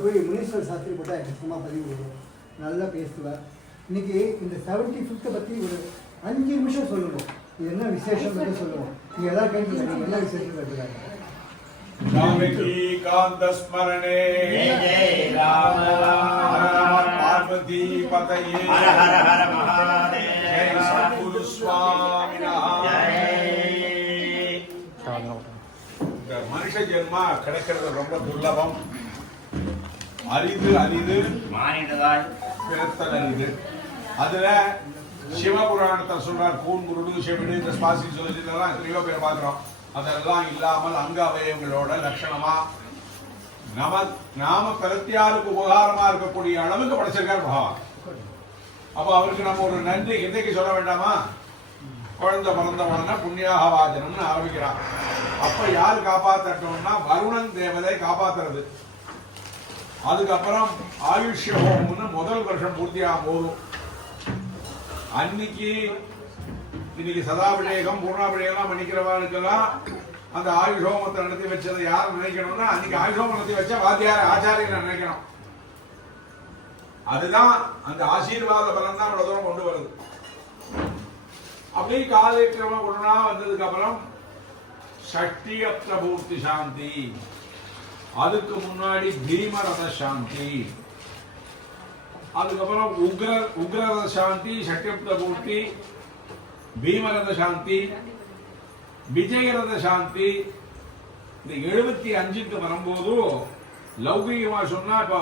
யூடியூப்ல போய் முனீஸ்வர் சாஸ்திரி போட்டால் எனக்கு சும்மா பதிவு வரும், நல்லா பேசுவேன். இன்னைக்கு இந்த 75th பற்றி ஒரு 5 நிமிஷம் சொல்லணும். இது என்ன விசேஷம் பற்றி சொல்லுவோம். நீங்கள் எதாவது கேட்டு என்ன விசேஷம் கேட்டுருக்காங்க. जानकी कांत स्मरणे जय जय राम राम पार्वती पतये हर हर हर महादेव जय सद्गुरु स्वामी இந்த மனுஷ ஜென்மா கிடைக்கிறது ரொம்ப துர்லபம், அரிது மானிடதாய் பிறத்தல் அரிது. அதுல சிவபுராணத்தை சொல்றார், கூன் குருடு செவிடு இந்த சுவாசி சொல்லிட்டுலாம் எத்தனையோ பேர் பார்க்கிறோம். அதெல்லாம் இல்லாமல் அங்க அவயவங்களோட லட்சணமா நாம பிரத்தியாருக்கு உபகாரமா இருக்கக்கூடிய அளவுக்கு படைச்சிருக்கார் பகவான். அப்ப அவருக்கு நம்ம ஒரு நன்றி இன்றைக்கு சொல்ல வேண்டாமா? குழந்தை பிறந்த உடனே புண்ணியாகவாஜனம்னு ஆரம்பிக்கிறான். அப்ப யார் காப்பாற்றணும்னா வருணன் தேவதை காப்பாத்துறது. அதுக்கப்புறம் ஆயுஷ்ய ஹோமம்னு முதல் வருஷம் பூர்த்தியாக போதும். இன்னைக்கு சதாபிஷேகம் பூர்ணாபிஷேகம் பண்ணிக்கிறவர்களுக்கெல்லாம் அந்த ஆயுஷோமத்தை நடத்தி வச்சதை யார் நினைக்கணும்னா அன்னைக்கு ஆயுஷோமம் நடத்தி வச்ச வாத்தியார் ஆச்சாரியனை நினைக்கணும். அதுதான் அந்த ஆசீர்வாத பலன் தான் தூரம் கொண்டு வருது. அப்படியே காலக்கிரமம் ஒன்றா வந்ததுக்கு அப்புறம் ஷஷ்டியப்த பூர்த்தி சாந்தி, அதுக்கு முன்னாடி பீமரத சாந்தி, அதுக்கப்புறம் உக்ரரத சாந்தி, ஷஷ்டியப்த பூர்த்தி, பீமரத சாந்தி, விஜயரத சாந்தி. இந்த 75க்கு வரும்போது லௌகிகமா சொன்னா இப்போ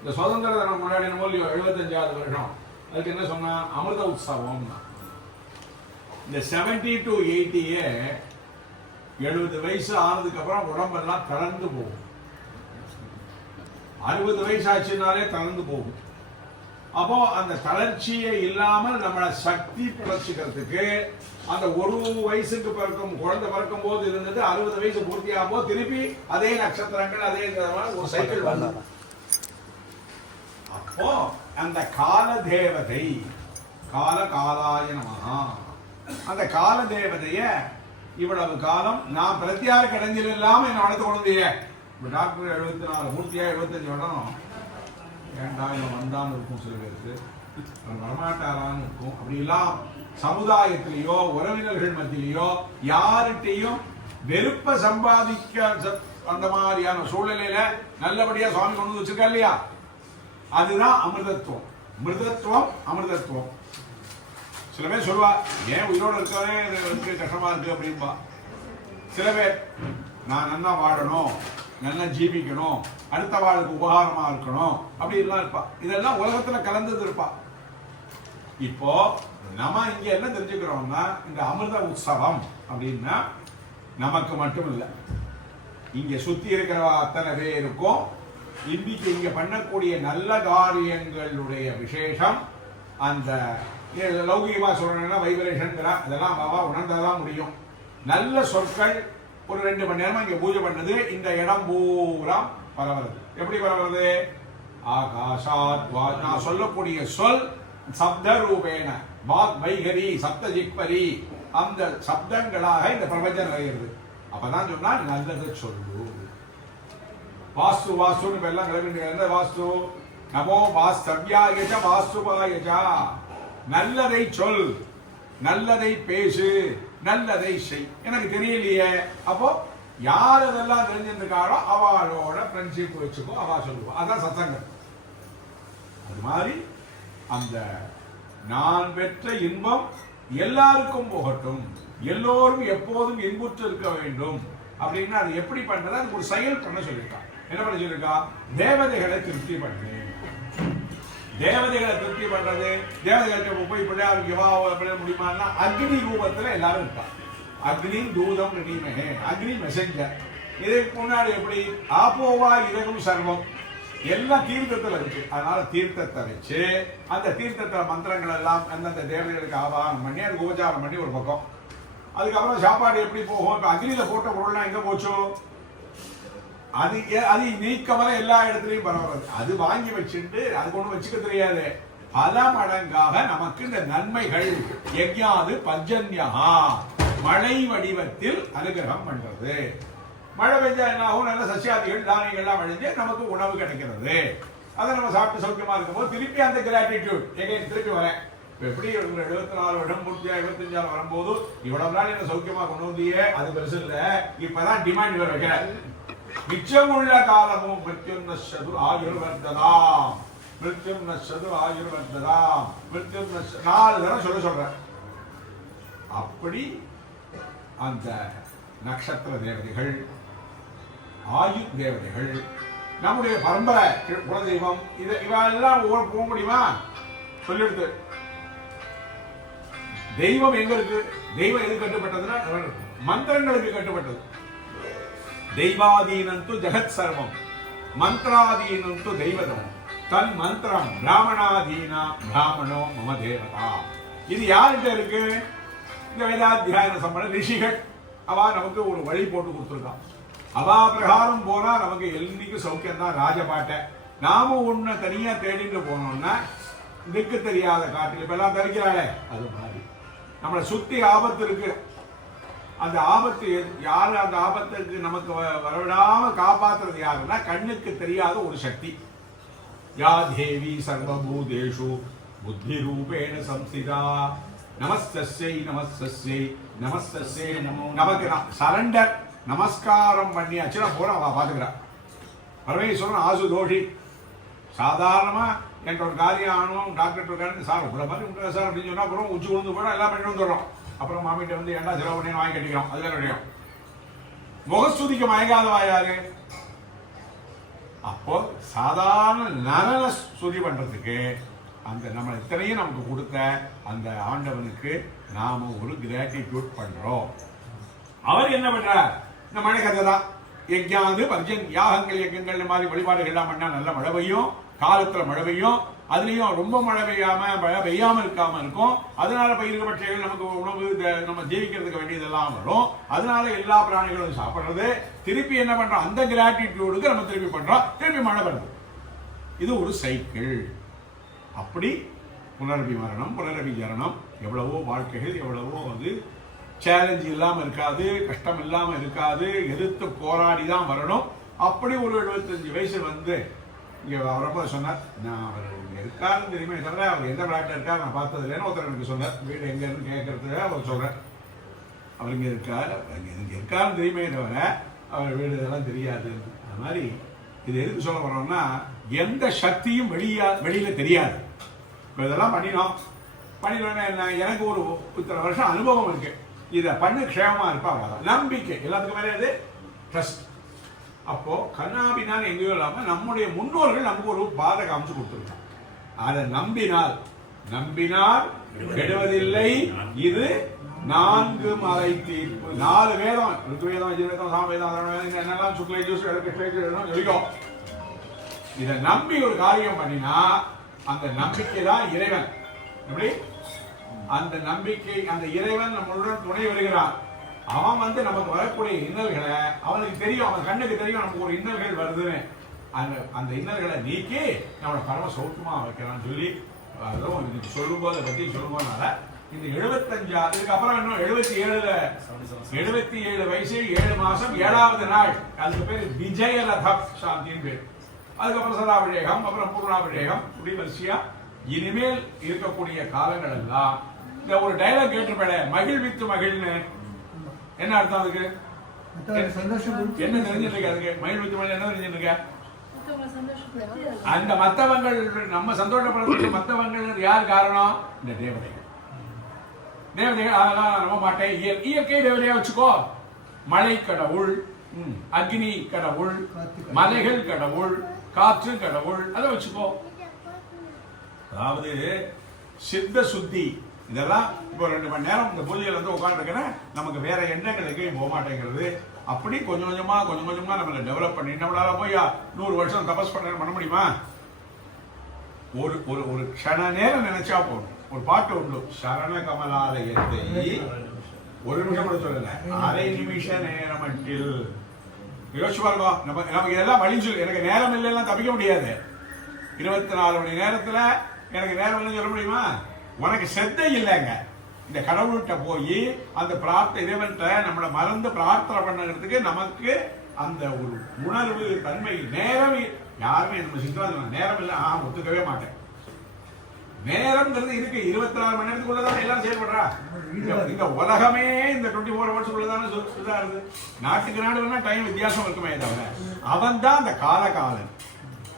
இந்த சுதந்திர தினம் முன்னாடி 75வது வருஷம், அதுக்கு என்ன சொன்னா அமிர்த உற்சவம். இந்த 70 to 80 70 வயசு ஆனதுக்கு அப்புறம் உடம்பெல்லாம் தளர்ந்து போகும். 60 வயசு ஆச்சுனாலே தளர்ந்து போகும். அப்போ அந்த தளர்ச்சியை இல்லாமல் நம்மளை சக்தி புரட்சிக்கிறதுக்கு அந்த ஒரு வயசுக்கு பிறக்கும் குழந்தை பிறக்கும் போது இருந்தது 60 வயசு பூர்த்தியாகும் போது திருப்பி அதே நட்சத்திரங்கள் அதே ஒரு சைக்கிள் வந்து அப்போ அந்த கால தேவதை காலாய நமஹா, அந்த கால தேவதைய இவ்வளவு காலம் நான் பிரத்தியார கிடைஞ்சல் இல்லாம என்ன வளர்த்து கொண்டதையே. இப்ப டாக்டர் 74 பூர்த்தியா 75 வரணும். ஏண்டா இவன் வந்தான்னு இருக்கும், சில பேருக்கு வரமாட்டாரான்னு இருக்கும். அப்படி எல்லாம் சமுதாயத்திலேயோ உறவினர்கள் மத்தியிலேயோ யார்கிட்டையும் வெறுப்ப சம்பாதிக்க அந்த மாதிரியான சூழ்நிலையில நல்லபடியா சுவாமி கொண்டு வச்சிருக்கா இல்லையா? அதுதான் அமிர்தத்துவம். அமிர்தத்துவம். சில பேர் சொல்லுவா, ஏன் உயிரோடு இருக்கவே கஷ்டமா இருக்கு அப்படின்பா. சில பேர் நான் நல்லா வாழணும், நல்லா ஜீவிக்கணும், அடுத்த வாழ்க்கை உபகாரமா இருக்கணும் அப்படி எல்லாம் இருப்பா. இதெல்லாம் உலகத்துல கலந்தது இருப்பா. இப்போ நம்ம இங்க என்ன தெரிஞ்சுக்கிறோம்னா இந்த அமிர்த உற்சவம் அப்படின்னா நமக்கு மட்டும் இல்லை, இங்க சுத்தி இருக்கிற அத்தனை பேருக்கும் இன்னைக்கு இங்க பண்ணக்கூடிய நல்ல காரியங்களுடைய விசேஷம். அந்த லௌகிகமா சொல்றேன்னா வைப்ரேஷன் அதெல்லாம் பாபா உணர்ந்தாதான் முடியும். நல்ல சொற்கள் ஒரு 2 மணி நேரமா இங்க பூஜை பண்ணது இந்த இடம் பூரா பரவுறது. எப்படி பரவுறது? ஆகாஷாத் நான் சொல்லக்கூடிய சொல் சப்த ரூபேன வாக் வைகரி சப்த ஜிக்பரி அந்த சப்தங்களாக இந்த பிரபஞ்சம் நிறைகிறது. அப்பதான் சொன்னா நல்லது சொல்லு. வாஸ்துன்னு எல்லாம் கிளம்பி வாஸ்து நமோ வாஸ்தவ்யாயஜ வாஸ்துபாயஜா. நல்லதை சொல், நல்லதை பேசு, நல்லதை செய். எனக்கு தெரியலையே, அப்போ யார் அதெல்லாம் தெரிஞ்சிருக்காளோ அவளோட ஃப்ரெண்ட்ஷிப் வச்சுக்கோ, அவ சொல்லுவா. அதான் சத்சங்கம். அது மாதிரி அந்த நான் பெற்ற இன்பம் எல்லாருக்கும் போகட்டும், எல்லோரும் எப்போதும் இன்புற்று இருக்க வேண்டும் அப்படின்னா அது எப்படி பண்றது? அது ஒரு செயல் பண்ண சொல்லியிருக்கா. என்ன பண்ண சொல்லியிருக்கா? தேவதைகளை திருப்தி பண்ணு. தேவதைகளை திருப்தி பண்றது, தேவதைகளுக்கு போய் பிள்ளையாருக்கு முடியுமா? அக்னி ரூபத்துல எல்லாரும் இருப்பா. அக்னி தூதம் நினைமே, அக்னி மெசஞ்சர். இதுக்கு முன்னாடி எப்படி ஆப்போவா இதகம் சர்வம் எல்லாம் தீர்த்தத்துல இருக்கு. அதனால தீர்த்தத்தை வச்சு அந்த தீர்த்தத்துல மந்திரங்கள் எல்லாம் அந்தந்த தேவதைகளுக்கு ஆவாகனம் பண்ணி அது உபச்சாரம் பண்ணி ஒரு பக்கம். அதுக்கப்புறம் சாப்பாடு எப்படி போகும்? இப்ப அக்னியில போட்ட பொருள்லாம் எங்க போச்சோ அது நீக்கவர எல்லா இடத்துலயும் பரவாது. அது வாங்கி வச்சுட்டு அது கொண்டு வச்சுக்க தெரியாது. பல மடங்காக நமக்கு இந்த நன்மைகள் யஜ்ஞாது பஞ்சன்யா மழை வடிவத்தில் அனுகிரகம் பண்றது. மழை பெஞ்சா என்ன ஆகும்? நல்ல சசியாதிகள் தானியங்கள்லாம் விளைஞ்சு நமக்கு உணவு கிடைக்கிறது. அதை நம்ம சாப்பிட்டு சௌக்கியமா இருக்கும்போது திருப்பி அந்த கிராட்டிடியூட் எகைன் திருப்பி வரேன். இப்போ எப்படி 74 வருடம் பூர்த்தியா 75 வரும்போது இவ்வளவு நாள் என்ன சௌக்கியமா கொண்டு வந்தியே, அது பெருசு இல்லை, இப்பதான் டிமாண்ட் வேற வைக்கிறேன். மிச்சமுள்ள காலமும் மிருத்யும் நஷ்யது ஆயுர்வர்ததாம், மிருத்யும் நஷ்யது ஆயுர்வர்ததாம், மிருத்யும் 4 தடவை சொல்றேன். அப்படி அந்த நட்சத்திர தேவதைகள், ஆயு தேவதைகள், நம்முடைய பரம்பரை குலதெய்வம், இவெல்லாம் ஒவ்வொரு போக முடியுமா? சொல்லிடுது. தெய்வம் எங்க இருக்கு? தெய்வம் எது கட்டுப்பட்டதுன்னா மந்திரங்களுக்கு கட்டுப்பட்டது. தெய்வாதீனம் து ஜெகத் சர்வம், மந்திராதீனம் து தெய்வதம், தன் மந்திரம் பிராமணாதீனா பிராமணோ மம தேவதா. இது யார்கிட்ட இருக்கு? இந்த வேதாத்தியாயன சம்பள ரிஷிகள் அவா நமக்கு ஒரு வழி போட்டு கொடுத்துருக்கான். அவா பிரகாரம் போனா நமக்கு என்னைக்கும் சௌக்கியம் தான். ராஜபாட்டை நாம ஒண்ணு தனியா தேடிட்டு போனோம்னா திக்கு தெரியாத காட்டில் இப்ப எல்லாம் தரிக்கிறாளே அது மாதிரி நம்மளை சுத்தி ஆபத்து இருக்கு. அந்த ஆபத்து யாரு? அந்த ஆபத்துக்கு நமக்கு வரவிடாம காப்பாத்துறது யாருன்னா கண்ணுக்கு தெரியாத ஒரு சக்தி. யா தேவி சர்வபூதேஷு புத்தி ரூபேண சம்ஸ்திதா நமஸ்தஸ்யை நமஸ்தஸ்யை நமஸ்தஸ்யை நமக்கு சரண்டர் நமஸ்காரம் பண்ணியாச்சுன்னா போற அவ பாத்துக்கிறா. பரமேஸ்வரன் ஆசுதோஷி. சாதாரணமா என்ற ஒரு காரியம் ஆகணும், டாக்டர் இருக்காரு, சார் இவ்வளவு மாதிரி உண்டு சார் அப்படின்னு சொன்னா அப்புறம் உச்சி கொண்டு போயிடும், எல்லாம் பண்ணி வந்துடுறோம். அப்புறம் மாமிட்ட வந்து ஏண்டா செலவு பண்ணி வாங்கி கட்டிக்கிறோம். அது வேற விஷயம். முகஸ்துதிக்கு மயங்காதவா யாரு? அப்போ சாதாரண நலன ஸ்துதி பண்றதுக்கு அந்த நம்ம இத்தனையும் நமக்கு கொடுத்த அந்த ஆண்டவனுக்கு நாம ஒரு கிராட்டிடியூட் பண்றோம். அவர் என்ன பண்றார்? இந்த மழை கதை தான். யஜ்ஞாந்து பர்ஜன் யாகங்கள் யஜ்ஞங்கள் மாதிரி வழிபாடுகள்லாம் பண்ணா நல்ல மழை பெய்யும், காலத்துல மழை பெய்யும். அதுலயும் ரொம்ப மழை பெய்யாம இருக்காம இருக்கும். அதனால பயிர்கள் பட்சைகள் நமக்கு உணவு நம்ம ஜீவிக்கிறதுக்கு வேண்டியதெல்லாம் வரும். அதனால எல்லா பிராணிகளும் சாப்பிடுறது. திருப்பி என்ன பண்றோம்? அந்த கிராட்டிடியூடுக்கு நம்ம திருப்பி பண்றோம், திருப்பி மழை வருது. இது ஒரு சைக்கிள். அப்படி புனரபி மரணம், புனரபி ஜனனம், எவ்வளவோ வாழ்க்கைகள், எவ்வளவோ வந்து சேலஞ்ச் இல்லாம இருக்காது, கஷ்டம் இல்லாம இருக்காது, எதிர்த்து போராடி தான் வரணும். அப்படி ஒரு 75 வயசு வந்து இங்க வரப்போ சொன்னார், நான் அவர் இருக்காருன்னு தெரியுமே தவிர அவர் எந்த பிளாட்ல இருக்காரு நான் பார்த்தது இல்லைன்னு ஒருத்தர் எனக்கு சொன்னார். வீடு எங்க இருந்து கேட்கறது அவர் சொல்றேன். அவர் இங்க இருக்காரு, இங்க இருக்காருன்னு தெரியுமே தவிர அவர் வீடு இதெல்லாம் தெரியாது. அது மாதிரி இது எதுக்கு சொல்ல வரோம்னா, எந்த சக்தியும் வெளியில தெரியாது. இப்போ இதெல்லாம் பண்ணினோன்னா என்ன, எனக்கு ஒரு இத்தனை வருஷம் அனுபவம் இருக்கு, இதை பண்ண க்ஷேமமா இருப்பாங்க, நம்பிக்கை எல்லாத்துக்கும் மேலே அது ட்ரஸ்ட். அப்போ கண்ணாபினால் எங்கேயோ இல்லாம நம்முடைய முன்னோர்கள் நமக்கு ஒரு பாதை காமிச்சு கொடுத்துருக்காங்க. அதை நம்பினால் கெடுவதில்லை. இது 4 மலை தீர்ப்பு. 4 வேதம், ருத்வேதம், யஜுர்வேதம், சாமவேதம், என்னெல்லாம் சுக்லேஜூஸ் சொல்லிக்கும். இதை நம்பி ஒரு காரியம் பண்ணினா அந்த நம்பிக்கை தான் இறைவன். எப்படி அந்த நம்பிக்கை, அந்த இறைவன் நம்மளுடன் துணை வருகிறான். அவன் வந்து நமக்கு வரக்கூடிய இன்னல்களை அவனுக்கு தெரியும், அவன் கண்ணுக்கு தெரியும் நமக்கு ஒரு இன்னல்கள் வருதுன்னு. அந்த இன்னல்களை நீக்கி நம்மளை பரம சௌக்கியமா வைக்கிறான்னு சொல்லி அதுவும் சொல்லும்போது அதை பத்தி சொல்லும்போதுனால இந்த 75 இதுக்கப்புறம் இன்னும் 77 வயசு 7 மாசம் 7வது நாள். அதுக்கு பேரு விஜயரதம் சாந்தின்னு பேர். அதுக்கப்புறம் சதாபிஷேகம், அப்புறம் பூர்ணாபிஷேகம், இப்படி வரிசையா இனிமேல் இருக்கக்கூடிய காலங்கள் எல்லாம் இந்த ஒரு டைலாக் கேட்டிருப்பேன், மகிழ்வித்து மகிழ்னு. என்ன அர்த்தம் அதுக்கு? என்ன தெரிஞ்சிட்டு இருக்க? அதுக்கு மகிழ்வித்து மகிழ் என்ன தெரிஞ்சிட்டு இருக்க? அந்த மத்தவங்கள் நம்ம சந்தோஷப்படுறதுக்கு மத்தவங்கள் யார் காரணம்? இந்த தேவதைகள். அதெல்லாம் நம்ப மாட்டேன். இயற்கை தேவதையா வச்சுக்கோ. மழை கடவுள், அக்னி கடவுள், மலைகள் கடவுள், காற்று கடவுள், அதை வச்சுக்கோ. அதாவது சித்த சுத்தி இதெல்லாம் இப்போ 2 மணி நேரம் இந்த பூஜையில் வந்து உட்காந்துருக்கேன்னா நமக்கு வேற எண்ணங்கள் எங்கேயும் போக மாட்டேங்கிறது. அப்படி கொஞ்சம் கொஞ்சமா நம்மளை டெவலப் பண்ணி நம்மளால போய் 100 வருஷம் தபஸ் பண்ண முடியுமா? ஒரு ஒரு க்ஷண நேரம் நினைச்சா போதும். ஒரு பாட்டு உண்டு, சரண கமலாலயத்தை 1 நிமிஷம் கூட சொல்லல, அரை நிமிஷ நேரமட்டில். யோசிச்சு பாருங்க, நமக்கு இதெல்லாம் வழி சொல்லு. எனக்கு நேரம் இல்லைன்னா தப்பிக்க முடியாது. 24 மணி நேரத்துல எனக்கு நேரம் இல்லைன்னு சொல்ல முடியுமா? உனக்கு சிரத்தை இல்லைங்க. இந்த கடவுள்கிட்ட போய் அந்த பிரார்த்தனை இறைவன்கிட்ட நம்மளை மறந்து பிரார்த்தனை பண்ணுறதுக்கு நமக்கு அந்த ஒரு உணர்வு தன்மை நேரம் யாருமே நம்ம சித்தாந்தம் நேரம் இல்லை ஒத்துக்கவே மாட்டேன். நேரம்ங்கிறது இருக்கு 24 மணி நேரத்துக்குள்ளதான் எல்லாரும் செயல்படுறா. இந்த உலகமே இந்த 24 ஹவர்ஸ்க்குள்ளதான சுத்தா இருக்கு. நாட்டுக்கு நாடு வேணா டைம் வித்தியாசம் இருக்குமே தவிர அவன் தான் அந்த காலகாலன்.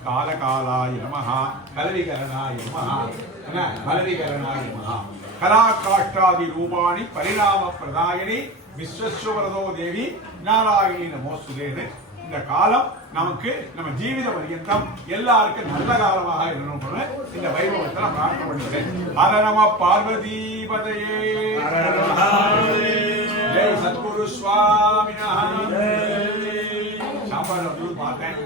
காலகாலாய நமஹா, கலவிகரணாய நமஹா, என்ன கலவிகரணாய நமஹா, கலாகாஷ்டாதி ரூபாணி பரிணாம பிரதாயினி விஸ்வஸ்வரதோ தேவி நாராயணி நமோஸ்துதேன்னு இந்த காலம் நமக்கு நம்ம ஜீவித பரியந்தம் எல்லாருக்கும் நல்ல காலமாக இருக்கணும். இந்த வைபவத்தை நான் பிரார்த்தனை பண்ணுறேன். ஹர நம பார்வதி பதையே, ஜெய் சத்குரு சுவாமினா. சாப்பாடு பார்த்தேன்.